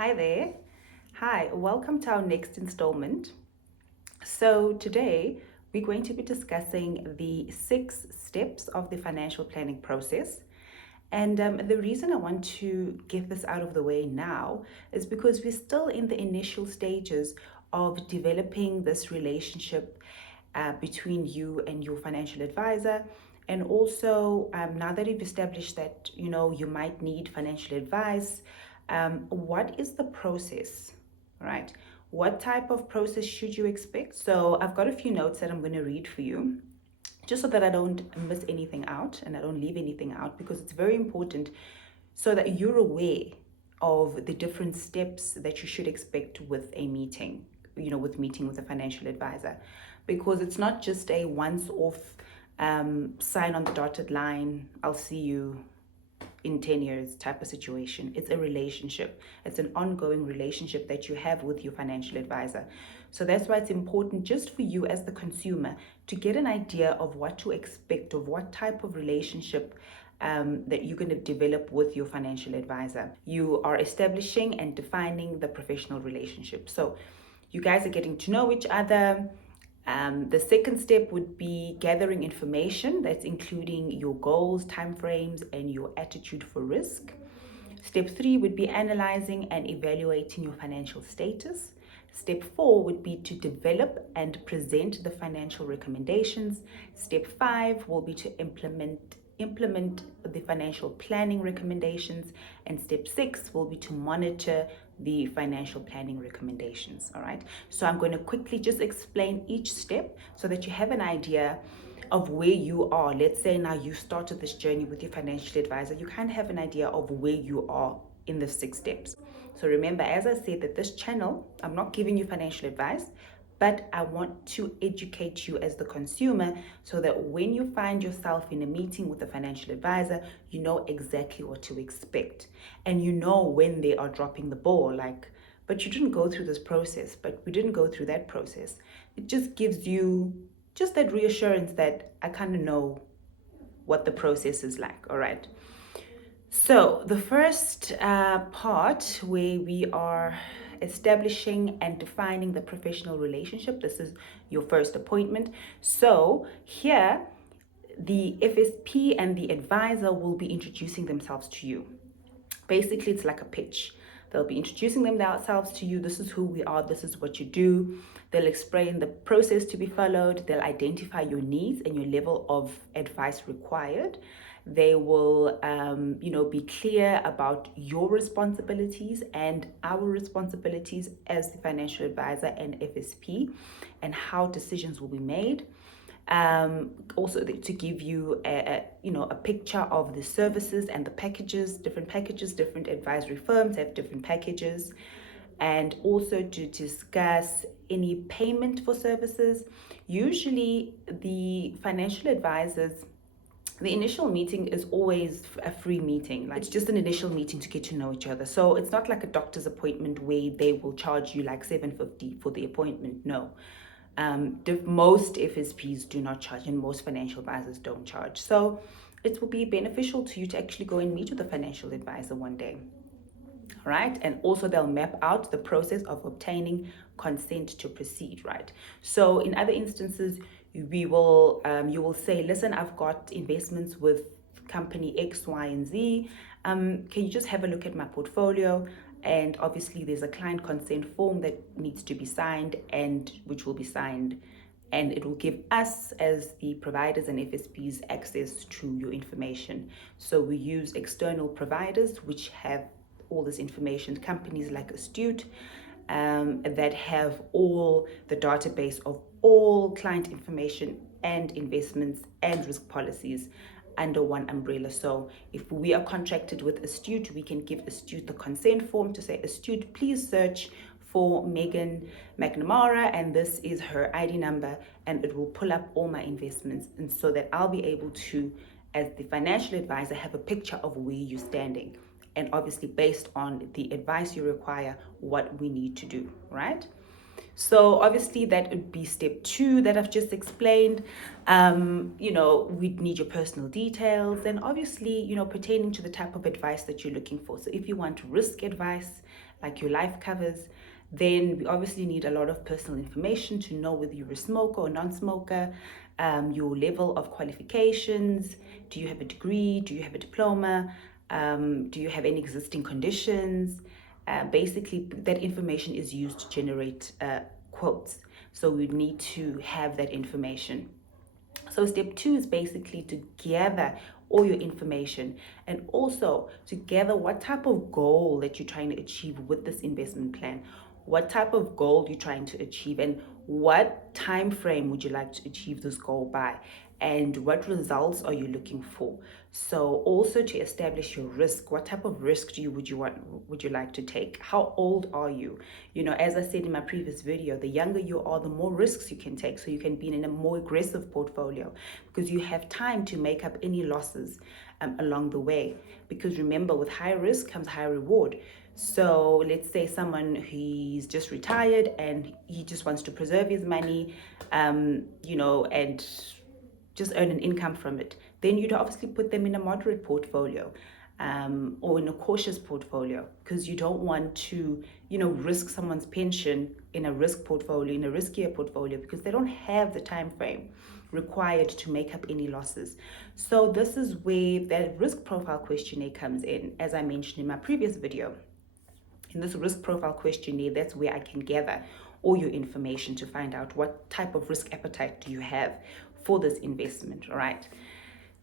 Hi there. Hi, welcome to our next installment. So, today we're going to be discussing the 6 steps of the financial planning process. And the reason I want to get this out of the way now is because we're still in the initial stages of developing this relationship between you and your financial advisor. And also, now that you've established that you might need financial advice, what is the process, right? What type of process should you expect? So I've got a few notes that I'm going to read for you, just so that I don't miss anything out and I don't leave anything out, because it's very important so that you're aware of the different steps that you should expect with a meeting, with meeting with a financial advisor, because it's not just a once off sign on the dotted line, I'll see you in 10 years type of situation. It's a relationship. It's an ongoing relationship that you have with your financial advisor. So that's why it's important just for you as the consumer to get an idea of what to expect, of what type of relationship that you're going to develop with your financial advisor. You are establishing and defining the professional relationship. So you guys are getting to know each other. The second step would be gathering information that's including your goals, timeframes, and your attitude for risk. Step 3 would be analyzing and evaluating your financial status. Step 4 would be to develop and present the financial recommendations. Step 5 will be to implement the financial planning recommendations, and step 6 will be to monitor the financial planning recommendations. All right, so I'm going to quickly just explain each step so that you have an idea of where you are. Let's say now you started this journey with your financial advisor, you kind of have an idea of where you are in the 6 steps. So remember, as I said, that this channel, I'm not giving you financial advice, but I want to educate you as the consumer so that when you find yourself in a meeting with a financial advisor, you know exactly what to expect. And you know when they are dropping the ball, like, but you didn't go through this process, but we didn't go through that process. It just gives you just that reassurance that I kind of know what the process is like. All right. So the first part where we are establishing and defining the professional relationship, this is your first appointment. So here, the FSP and the advisor will be introducing themselves to you. Basically, it's like a pitch. They'll be introducing themselves to you. This is who we are. This is what you do. They'll explain the process to be followed. They'll identify your needs and your level of advice required. They will, be clear about your responsibilities and our responsibilities as the financial advisor and FSP, and how decisions will be made. Also to give you a picture of the services and the packages. Different advisory firms have different packages, and also to discuss any payment for services. Usually the financial advisors, the initial meeting is always a free meeting. Like, it's just an initial meeting to get to know each other. So it's not like a doctor's appointment where they will charge you like $750 for the appointment. No. Most FSPs do not charge, and most financial advisors don't charge. So it will be beneficial to you to actually go and meet with a financial advisor one day. Right? And also they'll map out the process of obtaining consent to proceed, right? So in other instances, you will say, listen, I've got investments with company X, Y, and Z. Can you just have a look at my portfolio? And obviously there's a client consent form that needs to be signed, and which will be signed, and it will give us as the providers and FSPs access to your information. So we use external providers which have all this information, companies like Astute, that have all the database of all client information and investments and risk policies under one umbrella. So if we are contracted with Astute, we can give Astute the consent form to say, Astute, please search for Megan McNamara, and this is her ID number, and it will pull up all my investments, and so that I'll be able to, as the financial advisor, have a picture of where you're standing, and obviously based on the advice you require, what we need to do, right? So obviously that would be step 2 that I've just explained. We'd need your personal details and obviously, pertaining to the type of advice that you're looking for. So if you want risk advice, like your life covers, then we obviously need a lot of personal information to know whether you're a smoker or non-smoker, your level of qualifications. Do you have a degree? Do you have a diploma? Do you have any existing conditions? Basically, that information is used to generate quotes. So we need to have that information. So step 2 is basically to gather all your information and also to gather what type of goal that you're trying to achieve with this investment plan. What type of goal you're trying to achieve and what time frame would you like to achieve this goal by, and what results are you looking for. So also to establish your risk, what type of risk would you like to take? How old are you? As I said in my previous video, the younger you are, the more risks you can take, so you can be in a more aggressive portfolio because you have time to make up any losses along the way. Because remember, with high risk comes high reward. So let's say he's just retired and he just wants to preserve his money, and just earn an income from it. Then you'd obviously put them in a moderate portfolio, or in a cautious portfolio, because you don't want to, risk someone's pension in a risk portfolio, in a riskier portfolio, because they don't have the time frame required to make up any losses. So this is where that risk profile questionnaire comes in, as I mentioned in my previous video. In this risk profile questionnaire, that's where I can gather all your information to find out what type of risk appetite do you have for this investment, right?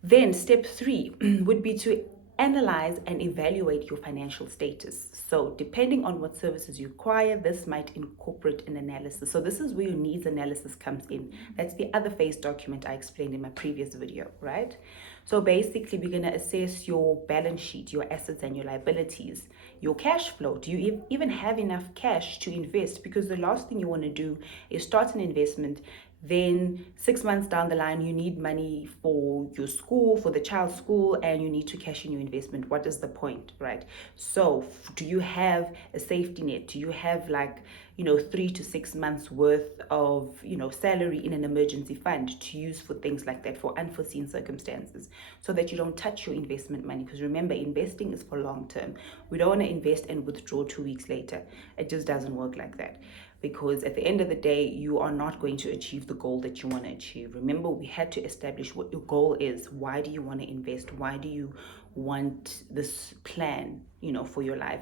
Then step 3 would be to analyze and evaluate your financial status. So depending on what services you require, this might incorporate an analysis. So this is where your needs analysis comes in. That's the other phase document I explained in my previous video, right? So basically, we're going to assess your balance sheet, your assets and your liabilities, your cash flow. Do you even have enough cash to invest? Because the last thing you want to do is start an investment, then 6 months down the line you need money for your school, for the child's school, and you need to cash in your investment. What is the point, right? So do you have a safety net? Do you have 3 to 6 months worth of salary in an emergency fund to use for things like that, for unforeseen circumstances, so that you don't touch your investment money? Because remember, investing is for long term. We don't want to invest and withdraw 2 weeks later. It just doesn't work like that, because at the end of the day, you are not going to achieve the goal that you want to achieve. Remember, we had to establish what your goal is. Why do you want to invest? Why do you want this plan, for your life?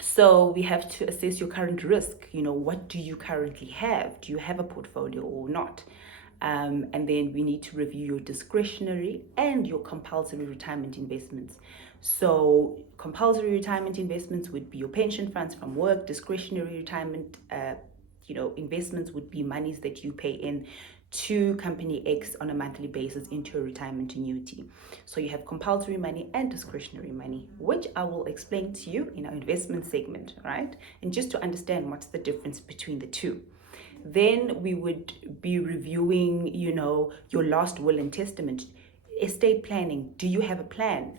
So we have to assess your current risk. What do you currently have? Do you have a portfolio or not? And then we need to review your discretionary and your compulsory retirement investments. So compulsory retirement investments would be your pension funds from work. Discretionary retirement investments would be monies that you pay in to company X on a monthly basis into a retirement annuity. So you have compulsory money and discretionary money, which I will explain to you in our investment segment, right? And just to understand what's the difference between the two. Then we would be reviewing, your last will and testament. Estate planning. Do you have a plan,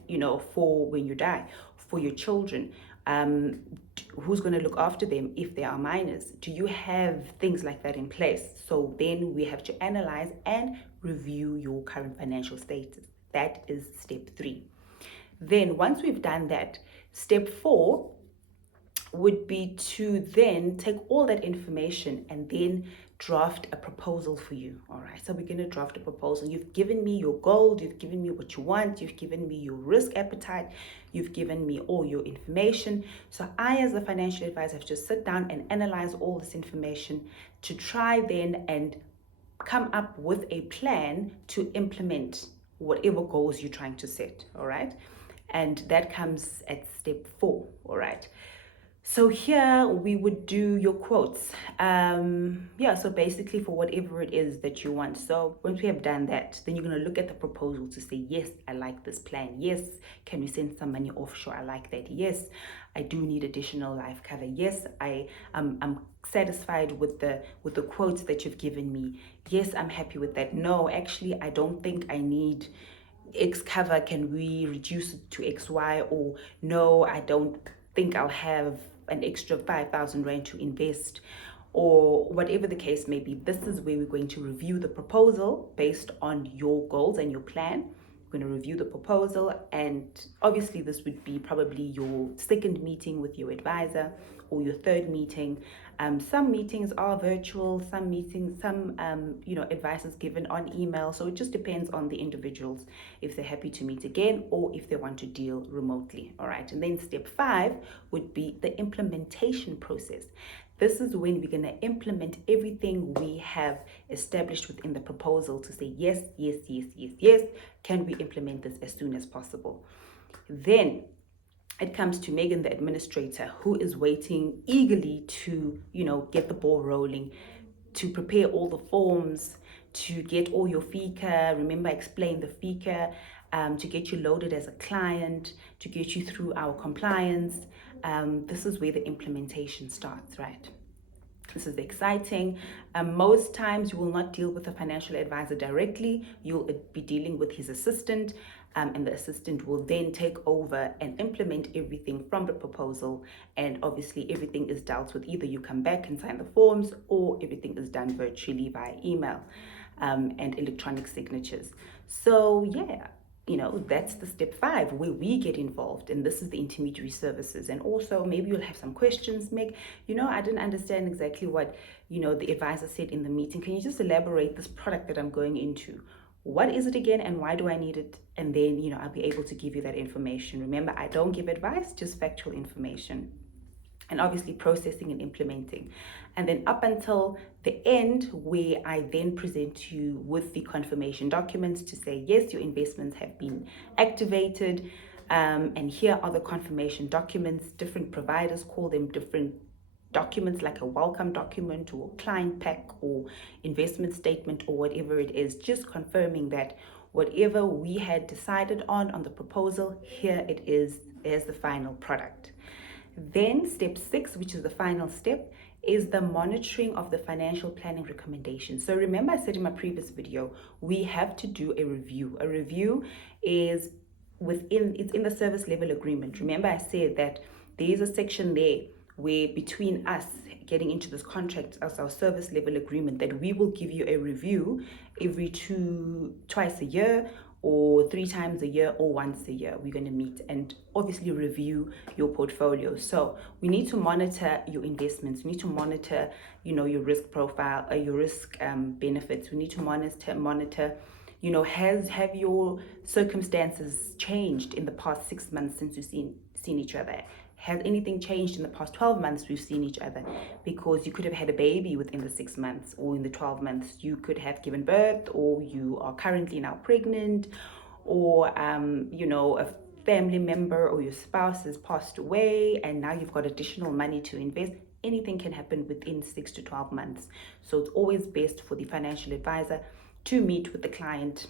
for when you die, for your children? Who's going to look after them if they are minors? Do you have things like that in place? So then we have to analyze and review your current financial status. That is step 3. Then once we've done that, step 4 would be to then take all that information and then draft a proposal for you. All right, so we're going to draft a proposal. You've given me your goal, you've given me what you want, you've given me your risk appetite, you've given me all your information. So I, as a financial advisor, have to sit down and analyze all this information to try then and come up with a plan to implement whatever goals you're trying to set. All right, and that comes at step 4. All right. So here we would do your quotes. So basically for whatever it is that you want. So once we have done that, then you're going to look at the proposal to say, yes, I like this plan. Yes, can we send some money offshore? I like that. Yes, I do need additional life cover. Yes, I'm satisfied with the quotes that you've given me. Yes, I'm happy with that. No, actually, I don't think I need X cover. Can we reduce it to XY? Or no, I don't think I'll have an extra 5,000 rand to invest or whatever the case may be. This is where we're going to review the proposal based on your goals and your plan. We're going to review the proposal, and obviously this would be probably your second meeting with your advisor or your third meeting. Some meetings are virtual, some meetings, advice is given on email. So it just depends on the individuals if they're happy to meet again or if they want to deal remotely. All right. And then step 5 would be the implementation process. This is when we're going to implement everything we have established within the proposal to say, yes, yes, yes, yes, yes. Can we implement this as soon as possible? Then it comes to Megan, the administrator, who is waiting eagerly to, get the ball rolling, to prepare all the forms, to get all your FICA. Remember, explain the FICA, to get you loaded as a client, to get you through our compliance. This is where the implementation starts, right? This is exciting. Most times you will not deal with a financial advisor directly. You'll be dealing with his assistant, and the assistant will then take over and implement everything from the proposal. And obviously everything is dealt with. Either you come back and sign the forms, or everything is done virtually via email and electronic signatures. So yeah, that's the step 5 where we get involved, and this is the intermediary services. And also maybe you'll have some questions. Meg, I didn't understand exactly what the advisor said in the meeting. Can you just elaborate this product that I'm going into? What is it again, and why do I need it? And then I'll be able to give you that information. Remember, I don't give advice, just factual information. And obviously processing and implementing. And then up until the end, where I then present you with the confirmation documents to say, yes, your investments have been activated. And here are the confirmation documents. Different providers call them different documents, like a welcome document or client pack or investment statement or whatever it is, just confirming that whatever we had decided on the proposal, here it is as the final product. Then step 6, which is the final step, is the monitoring of the financial planning recommendations. So remember, I said in my previous video, we have to do a review. A review is it's in the service level agreement. Remember, I said that there is a section there where between us getting into this contract as our service level agreement, that we will give you a review every twice a year, or 3 times a year, or once a year. We're going to meet and obviously review your portfolio. So we need to monitor your investments. We need to monitor, your risk profile, your risk benefits. We need to monitor, have your circumstances changed in the past 6 months since you've seen each other? Has anything changed in the past 12 months we've seen each other? Because you could have had a baby within the 6 months, or in the 12 months. You could have given birth, or you are currently now pregnant, or, a family member or your spouse has passed away and now you've got additional money to invest. Anything can happen within 6 to 12 months. So it's always best for the financial advisor to meet with the client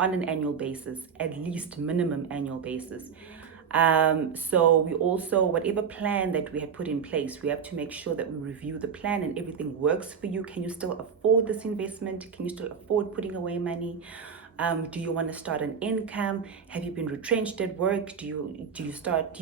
on an annual basis, at least minimum annual basis. So we also, whatever plan that we have put in place, we have to make sure that we review the plan and everything works for you. Can you still afford this investment? Can you still afford putting away money? Do you want to start an income? Have you been retrenched at work? Do you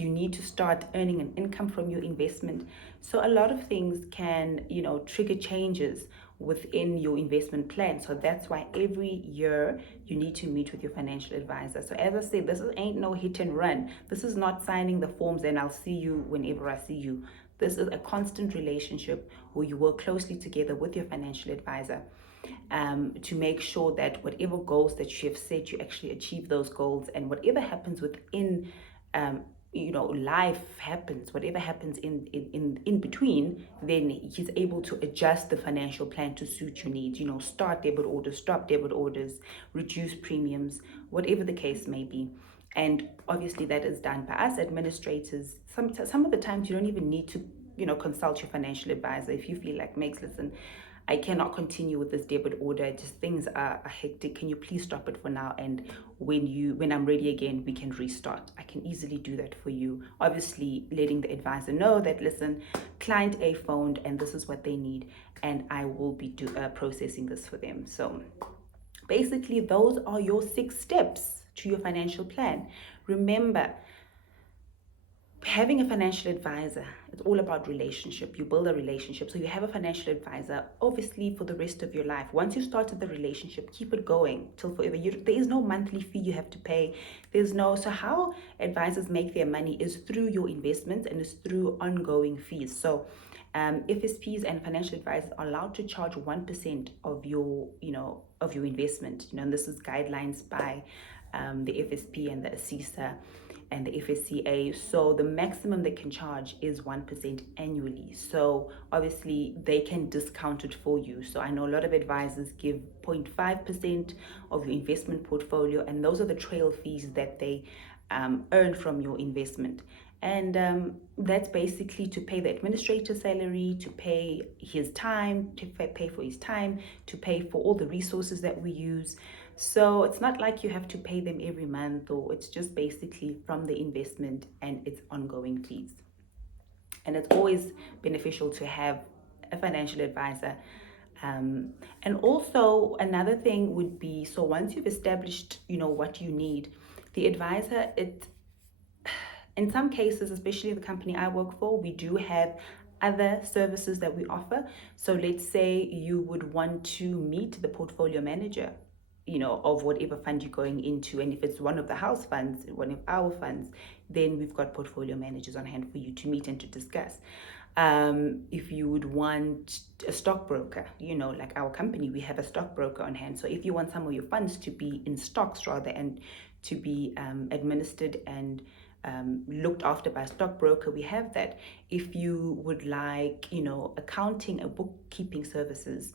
need to start earning an income from your investment? So a lot of things can, trigger changes within your investment plan. So that's why every year you need to meet with your financial advisor. So as I said, this ain't no hit and run. This is not signing the forms and I'll see you whenever I see you. This is a constant relationship where you work closely together with your financial advisor to make sure that whatever goals that you have set, you actually achieve those goals. And whatever happens within life happens, whatever happens in between, then he's able to adjust the financial plan to suit your needs. Start debit orders, stop debit orders, reduce premiums, whatever the case may be. And obviously that is done by us administrators. Some of the times you don't even need to consult your financial advisor. If you feel like, Megs, listen, I cannot continue with this debit order, just things are hectic, can you please stop it for now, and when I'm ready again, we can restart. I can easily do that for you, obviously letting the advisor know that, listen, client A phoned and this is what they need, and I will be processing this for them. So basically those are your 6 steps to your financial plan. Remember, having a financial advisor, it's all about relationship. You build a relationship. So you have a financial advisor, obviously, for the rest of your life. Once you started the relationship, keep it going till forever. There is no monthly fee you have to pay. So how advisors make their money is through your investments and is through ongoing fees. So FSPs and financial advisors are allowed to charge 1% of your investment. And this is guidelines by the FSP and the ASISA and the FSCA. So the maximum they can charge is 1% annually. So obviously they can discount it for you. So I know a lot of advisors give 0.5% of your investment portfolio, and those are the trail fees that they earn from your investment. And that's basically to pay the administrator's salary, to pay his time, to pay for his time, to pay for all the resources that we use. So it's not like you have to pay them every month, or it's just basically from the investment and its ongoing fees. And it's always beneficial to have a financial advisor. And also another thing would be, so once you've established, what you need, the advisor, in some cases, especially the company I work for, we do have other services that we offer. So let's say you would want to meet the portfolio manager, of whatever fund you're going into. And if it's one of the house funds, one of our funds, then we've got portfolio managers on hand for you to meet and to discuss. If you would want a stockbroker, like our company, we have a stockbroker on hand. So if you want some of your funds to be in stocks rather, and to be administered and looked after by a stockbroker, we have that. If you would like, accounting and bookkeeping services,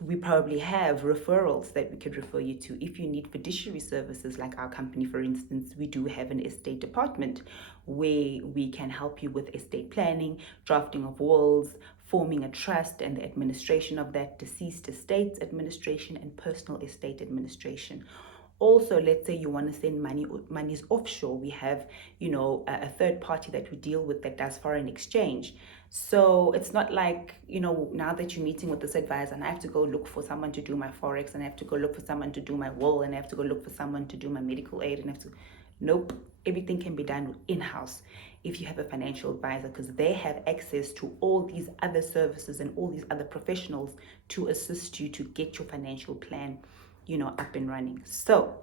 we probably have referrals that we could refer you to. If you need fiduciary services, like our company, for instance, we do have an estate department where we can help you with estate planning, drafting of wills, forming a trust and the administration of that, deceased estates administration, and personal estate administration. Also, let's say you want to send money's offshore, we have a third party that we deal with that does foreign exchange. So it's not like, now that you're meeting with this advisor and I have to go look for someone to do my forex, and I have to go look for someone to do my will, and I have to go look for someone to do my medical aid, and nope, everything can be done in-house if you have a financial advisor, because they have access to all these other services and all these other professionals to assist you to get your financial plan up and running. So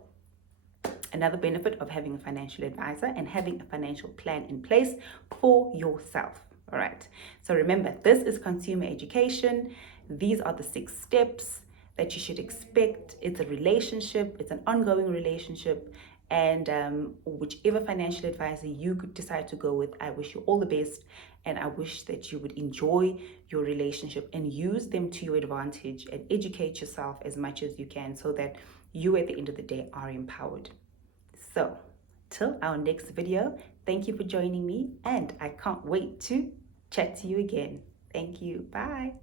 another benefit of having a financial advisor and having a financial plan in place for yourself. All right. So remember, this is consumer education. These are the 6 steps that you should expect. It's a relationship. It's an ongoing relationship. And whichever financial advisor you could decide to go with, I wish you all the best. And I wish that you would enjoy your relationship and use them to your advantage, and educate yourself as much as you can, so that you at the end of the day are empowered. So till our next video, thank you for joining me, and I can't wait to chat to you again. Thank you. Bye.